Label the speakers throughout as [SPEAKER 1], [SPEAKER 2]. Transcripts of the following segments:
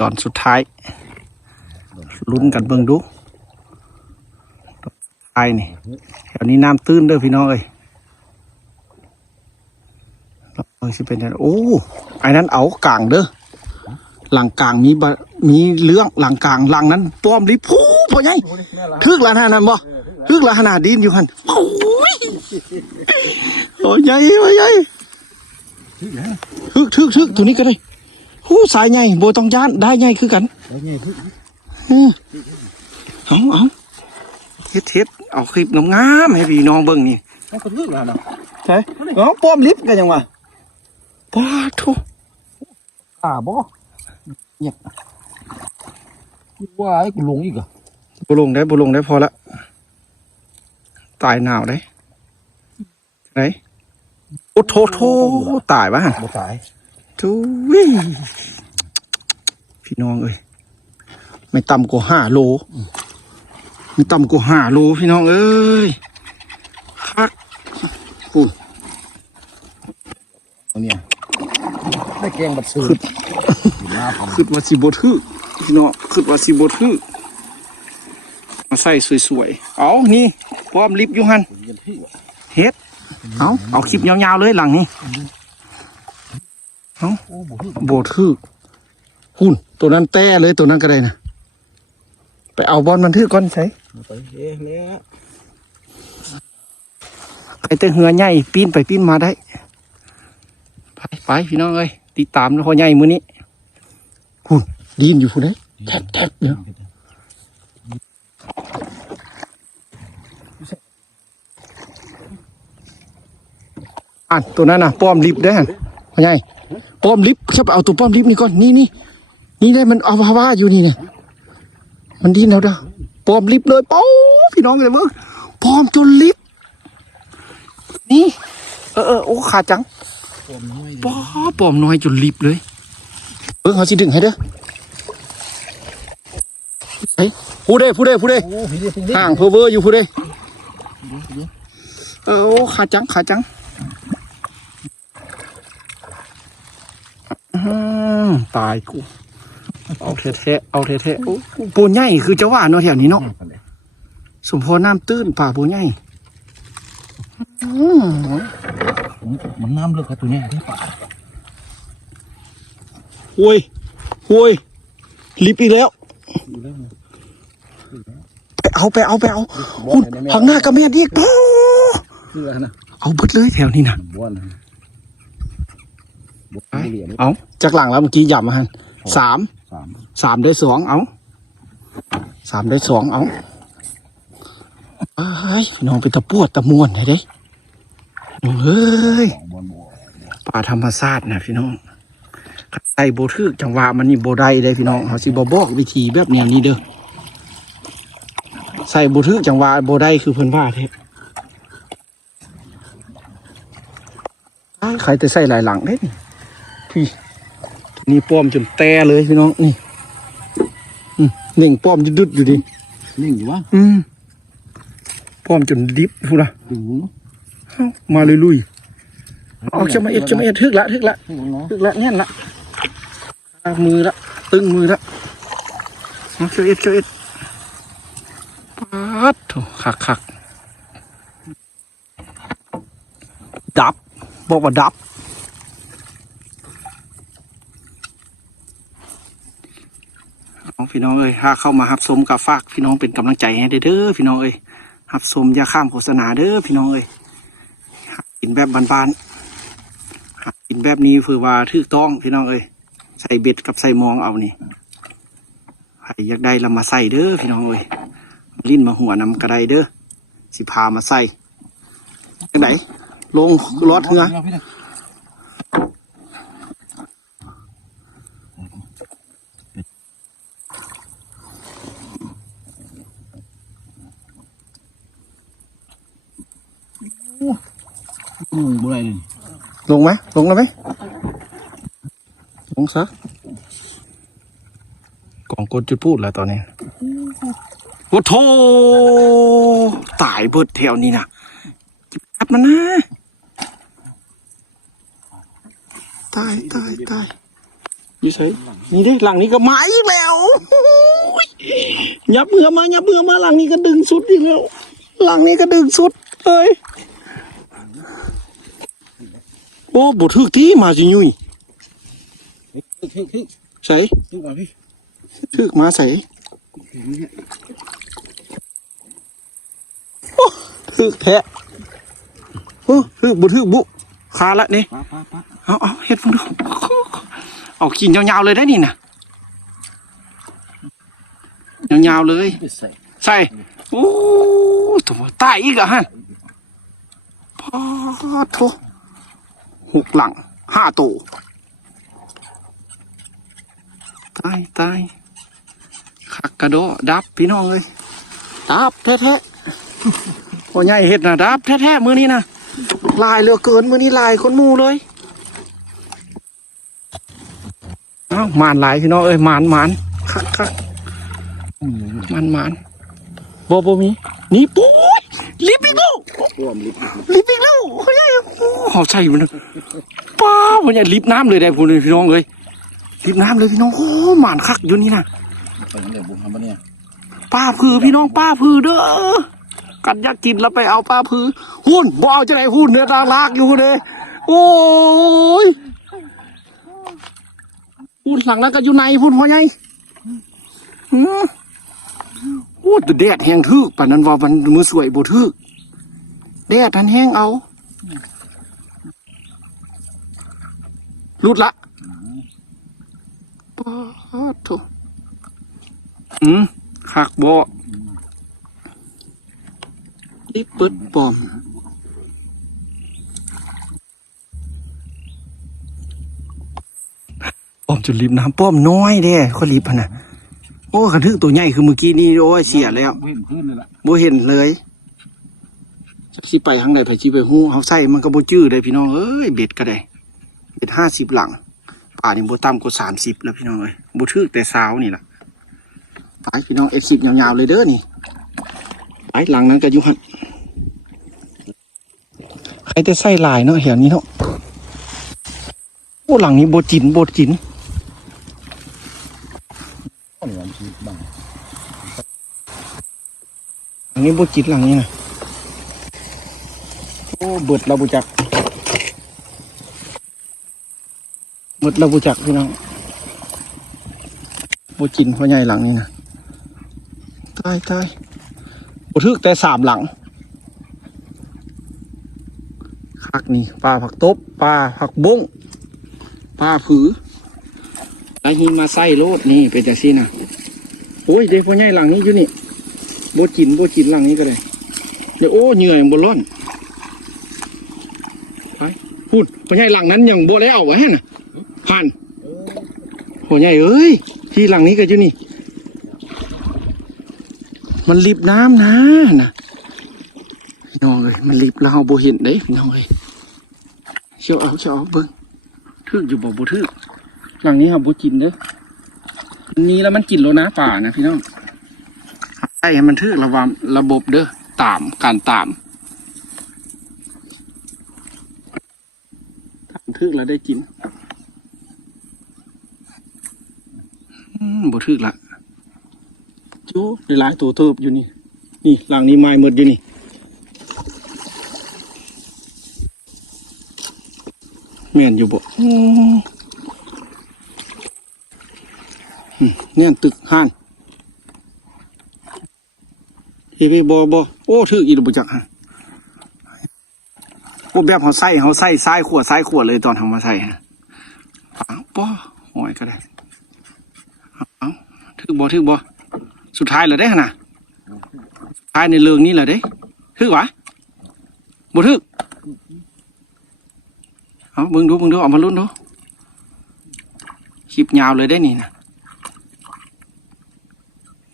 [SPEAKER 1] ตอนสุดท้าย ลุ้นกันเบิ่งดูไอ้นี่แถวนี้น้ำตื้นเด้อพี่น้องเอ้ยเราเบิ่งสิเป็นยังไงโอ้ไอ้นั้นเอากลางเด้อหลังกลางมีบะมีเรื่องหลังกลางหลังนั้นป้อมลิบผู้พ่อใหญ่ทึกละขนานั้นบ่ทึกละขนาดดินอยู่หันโอ้ยโอ้ยใหญ่พ่อใหญ่ทึกทึกทึกตัวนี้ก็ได้ หูสายใหญ่โบต้องย่านได้ใหญ่คือกัน
[SPEAKER 2] แล้วไงพี่
[SPEAKER 1] เออเอาเอาเฮ็ดเฮ็ดเอาคลิปงามๆให้พี่น้องเบิ่งนี่
[SPEAKER 2] มันก็ลึกแล้วเนาะ
[SPEAKER 1] ใช่เอาป้อมลิฟต์กันยังวะป้าทุ
[SPEAKER 2] อ่าบ่เนี่ยว่าไอ้กูลงอีกอะ
[SPEAKER 1] บุลงได้บุลงได้พอละ ตายหนาวได้ไหนโอ้โทโทตายปะ
[SPEAKER 2] บ่ตาย
[SPEAKER 1] ทุยพี่น้องเอ้ยไม่ต่ำกว่าห้าโลไม่ต่ำกว่าห้าโลพี่น้องเอ้ยคัก
[SPEAKER 2] เอาเนี่ยได้แกงบัดซื้อหน้าผม
[SPEAKER 1] ขึ้นมาสิบทึพี่น้องขึ้นมาสิบทึมาใส่สวยๆ เอานี่พร้อมลิฟต์อยู่หัน
[SPEAKER 2] เย็นพี่
[SPEAKER 1] เฮ็ด เอาเอาคลิปยาวๆเลยหลังนี้
[SPEAKER 2] โอ้บ่ฮึ
[SPEAKER 1] โบทึหุ่นตัวนั้นแต้เลยตัวนั้นก็ได้นะไปเอาบอลมันทึก่อนใส่
[SPEAKER 2] ไปเอ๊ะเนี่ย
[SPEAKER 1] ใครแต่เหือใหญ่ปีนไปปีนมาได้ ไปไปพี่น้องเอ้ยติดตามนะพ่อใหญ่มือนี้หุ่นดีนอยู่ผู้ใดแทบแทบเนาะอะตัวนั้นน่ะป้อมลิฟต์ได้ฮะพ่อใหญ่ ป้อมลิฟต์จะไปเอาตัวป้อมลิฟต์นี่ก่อนนี่นี่นี่ได้มันเอาภาวะอยู่นี่เนี่ยมันดีแล้วเด้อป้อมลิฟต์เลยเป้าพี่น้องเลยมึงป้อมจนลิฟต์นี่ เออเออโอ้ขาดจัง
[SPEAKER 2] ผมน้อย
[SPEAKER 1] ป้อป้อมน้อยจนลิฟต์เลยเออเขาสิดึงให้เด้อเฮ้ยผู้ใดผู้ใดผู้ใด
[SPEAKER 2] โอ้พี่ดิพี่ดิ
[SPEAKER 1] ห่างเพอเวอร์อยู่ผู้ใดเออโอ้ขาดจังขาดจัง อืม ตายกู เอาเทะๆเอาเทะๆโอ้ปูใหญ่คือจะว่าเนาะแถวนี้เนาะสมพรน้ำตื้นป่าปูใหญ่อืม
[SPEAKER 2] มันน้ำเลือกครับตัวเนี้ยที่ป่า
[SPEAKER 1] ห่วยห่วยลิบอีกแล้ว
[SPEAKER 2] อยู่แล้ว
[SPEAKER 1] ไปเอาไปเอาไปเอาหุ่นหางหน้ากระเมียนอีกโอ้
[SPEAKER 2] คืออะไรนะ
[SPEAKER 1] เอาเบิดเลยแถวนี้นะ
[SPEAKER 2] บ้วนบ้วน
[SPEAKER 1] ไป
[SPEAKER 2] เหรียญ
[SPEAKER 1] เอาจากหลังแล้วเมื่อกี้หย่ำมาฮันสาม
[SPEAKER 2] สาม
[SPEAKER 1] สามได้สองเอาสามได้สองเอาไอ้ยพี่น้องเป็นตะปวดตะมวนเลยเด้น้องเอ้ย
[SPEAKER 2] สองบ้วนบัว
[SPEAKER 1] ป่าธรรมชาตินะพี่น้องใส่โบทึกจังหวะมันนี่โบได้เลยพี่น้องเขาสิบบอกวิธีแบบแนวนี้เด้อใส่โบทึกจังหวะโบได้คือเพิ่นว่าเทใครแต่ใส่หลายหลังเด้นี่ พี่นี่ป้อมจนแตเลยพี่น้องนี่อืมหนึ่งป้อมจะดุดอยู่ดิ
[SPEAKER 2] นิ่งอยู่วะ
[SPEAKER 1] อืมป้อมจนดิบพูดนะ
[SPEAKER 2] ดูเนาะ
[SPEAKER 1] เอ้ามาลุยๆเอาจะมาเอ็ดจะมาเอ็ดทึกละทึกละ
[SPEAKER 2] เนาะ
[SPEAKER 1] ตึกละแน่นละเอามือละตึงมือละเอาเชียวเอ็ดเชียวเอ็ดปัดโถคักคักดับบอกว่าดับ เอา พี่น้องเอ้ยถ้าเข้ามาหับสมกับฝากพี่น้องเป็นกำลังใจให้เด้อพี่น้องเอ้ยหับสมอย่าข้ามโฆษณาเด้อพี่น้องเอ้ยหับกินแบบบานๆหักกินแบบนี้คือว่าถูกต้องพี่น้องเอ้ยใส่เบ็ดกับใส่มองเอานี่ใครอยากได้เรามาใส่เด้อพี่น้องเอ้ยลิ้นมาหัวนำกระไดเด้อสิพามาใส่จังไหนลงรถเหือ
[SPEAKER 2] อืมบ่ได้เลย
[SPEAKER 1] ลงไหมลงแล้วไหมลงซะกองกดจุดพูดแล้วตอนนี้โอ้โถตายเบิดแถวนี้นะจับมันนะตายตายตายอยู่ใส่นี่เด้หลังนี้ก็มาอีกแล้วโอ้ยยับเบือมายับเบือมาหลังนี้ก็ดึงสุดอีกแล้วหลังนี้ก็ดึงสุดเลย โอ้บททึกที่มาจิยุย
[SPEAKER 2] ทึกทึกทึก
[SPEAKER 1] ใส่
[SPEAKER 2] ทึกมาพี่
[SPEAKER 1] ทึกมาใส่
[SPEAKER 2] เนี่ย
[SPEAKER 1] ทึกแท้โอ้ทึกบททึกบุคาละนี่
[SPEAKER 2] ป้าป้าป้า
[SPEAKER 1] เอาเอาเฮ็ดเพิ่งดูเอากินยาวๆเลยได้นี่นะยาวๆเลย
[SPEAKER 2] ไปใส่
[SPEAKER 1] ใส่โอ้ตัวตายอีกอะฮะพอโท หกหลังห้าตัวตายตายขักกระโดดดับพี่น้องเลยดับแท้ๆพ่อใหญ่เห็ดนะดับแท้ๆมือนี้นะลายเหลือเกินมือนี้ลายคนหมูเลยเอ้ามานหลายพี่น้องเอ้ยมานมานคักคัก
[SPEAKER 2] อืม
[SPEAKER 1] มานมานบอบมีนี่ปูยลิบอีกแล้ว
[SPEAKER 2] ร่วมลิฟต์
[SPEAKER 1] ลิบอีกแล้ว พ่อใหญ่โอ้เขาใส่มันนะป้าพ่อใหญ่ลิบน้ำเลยได้พูดเลยพี่น้องเอ้ยลิบน้ำเลยพี่น้องโอ้หมานคักอยู่นี่นะ
[SPEAKER 2] ไปยังไงบุญทำปะเนี่ย
[SPEAKER 1] ป้าพือพี่น้องป้าพือเด้อกันอยากกินแล้วไปเอาป้าพือหุ่นบ่เอาจะไหนหุ่นเนื้อตาลากอยู่เลยโอ้ยหุ่นหลังนั้นก็อยู่ในพุ่นพ่อใหญ่หืมโอ้แต่แดดแห้งทึกป่านนั้นว่ามันมือสวยบ่ทึกแดดทันแห้งเอา รุดละป้าดโถอืมคักบ่อีเปิดปอมป้อมจุดริบน้ำป้อมน้อยเด้เขาริบพะนะโอ้ขันทึกตัวใหญ่คือเมื่อกี้นี่โอ้ยเสียแล้ว
[SPEAKER 2] เห็นพื้นเลยล่ะ
[SPEAKER 1] บ่เห็นเลยจักสิไปทางใดไปสิไปฮู้เฮาใส่มันก็บ่จื้อได้พี่น้องเอ้ยเบ็ดก็ได้ เบ็ดห้าสิบหลัง ป่านี่บ่ต่ำกว่าสามสิบแล้วพี่น้องเอ้ยบ่ทึกแต่เช้านี่แหละไปพี่น้องเอ็ดสิบยาวๆเลยเด้อนี่ไปหลังนั้นก็อยู่หั่นใครจะใส่ลายเนาะแถวนี้เนาะโอ้หลังนี้บ่จินบ่จิน
[SPEAKER 2] หอมชีบัง
[SPEAKER 1] หลังนี้บ่จิตหลังนี้นะโอ้เบิดเราบุจักเบิ ดเราบุจักพี่น้องบ่จินพ่อใหญ่หลังนี้นะตายตายบ่ทึกแต่สามหลังคักนี่ปลาผักตบปลาผักบุ้งปลาผือแล้วหินมาใส่โลดนี่เป็นจังซี่นะโอ้ยเด็กพ่อใหญ่หลังนี้อยู่นี่โบจินโบจินหลังนี้ก็ได้เดี๋ยวโอ้เหนื่อยบนร้อนไปพูดพ่อใหญ่หลังนั้นยังโบแล้วไว้น่ะ พ่อใหญ่เอ้ย ที่หลังนี้ก็อยู่นี่ มันรีบน้ำนะน่ะพี่น้องเอ้ยมันรีบแล้วเราโบเห็นเด้พี่น้องเอ้ยเชียวเอาเชียวเอาเบิ้งทึกอยู่บ่บ่ทึกหลังนี้ครับโบจินเด้ออันนี้แล้วมันกินแล้วนะป่านะพี่น้องไอ้ให้มันทึกระวังระบบเด้อตามการตามตามทึกแล้วได้กินอืม บ่ทึกละโจ้หลายตัวเติบอยู่นี่ นี่หลังนี้ไม้หมดอยู่นี่แม่นอยู่บ่เนี่ยตึกห่านพี่พี่บอบโอ้ถืออีกบุจักฮะโอ้แบบเขาใส่เขาใส่ซ้ายขวดซ้ายขวดเลยตอนทำมาใส่ฮะป้อหอยก็ได้เอาเอา ถือบอถือบอสุดท้ายเลยได้ขนาดท้ายในเรื่องนี้แหละเด้ถือวะบ่ถือเอาเบิ่งดูเบิ่งดูเอามาลุ้นดูคลิปยาวเลยได้นี่นะ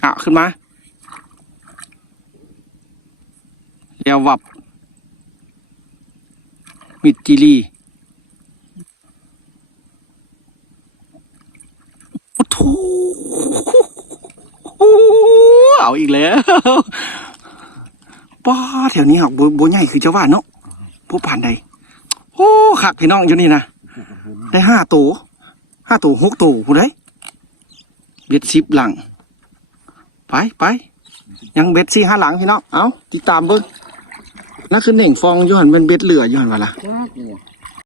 [SPEAKER 1] เอาขึ้นมาเรียววับมิดจิลีโอ้โถ เอาอีกแล้วป้าแถวนี้หักโบใหญ่คือเจ้าว่าเนาะพวกผ่านใดโอ้ขักพี่น้องอยู่นี่นะได้ห้าตัวห้าตัวหกตัวผู้ใดเบ็ดสิบหลัง ไปไปยังเบ็ดสี่ห้าหลังพี่น้องเอาติดตามเบิ้งนั่นคือเหน่งฟองอยู่หันเป็นเบ็ดเหลืออยู่หันวะล่ะ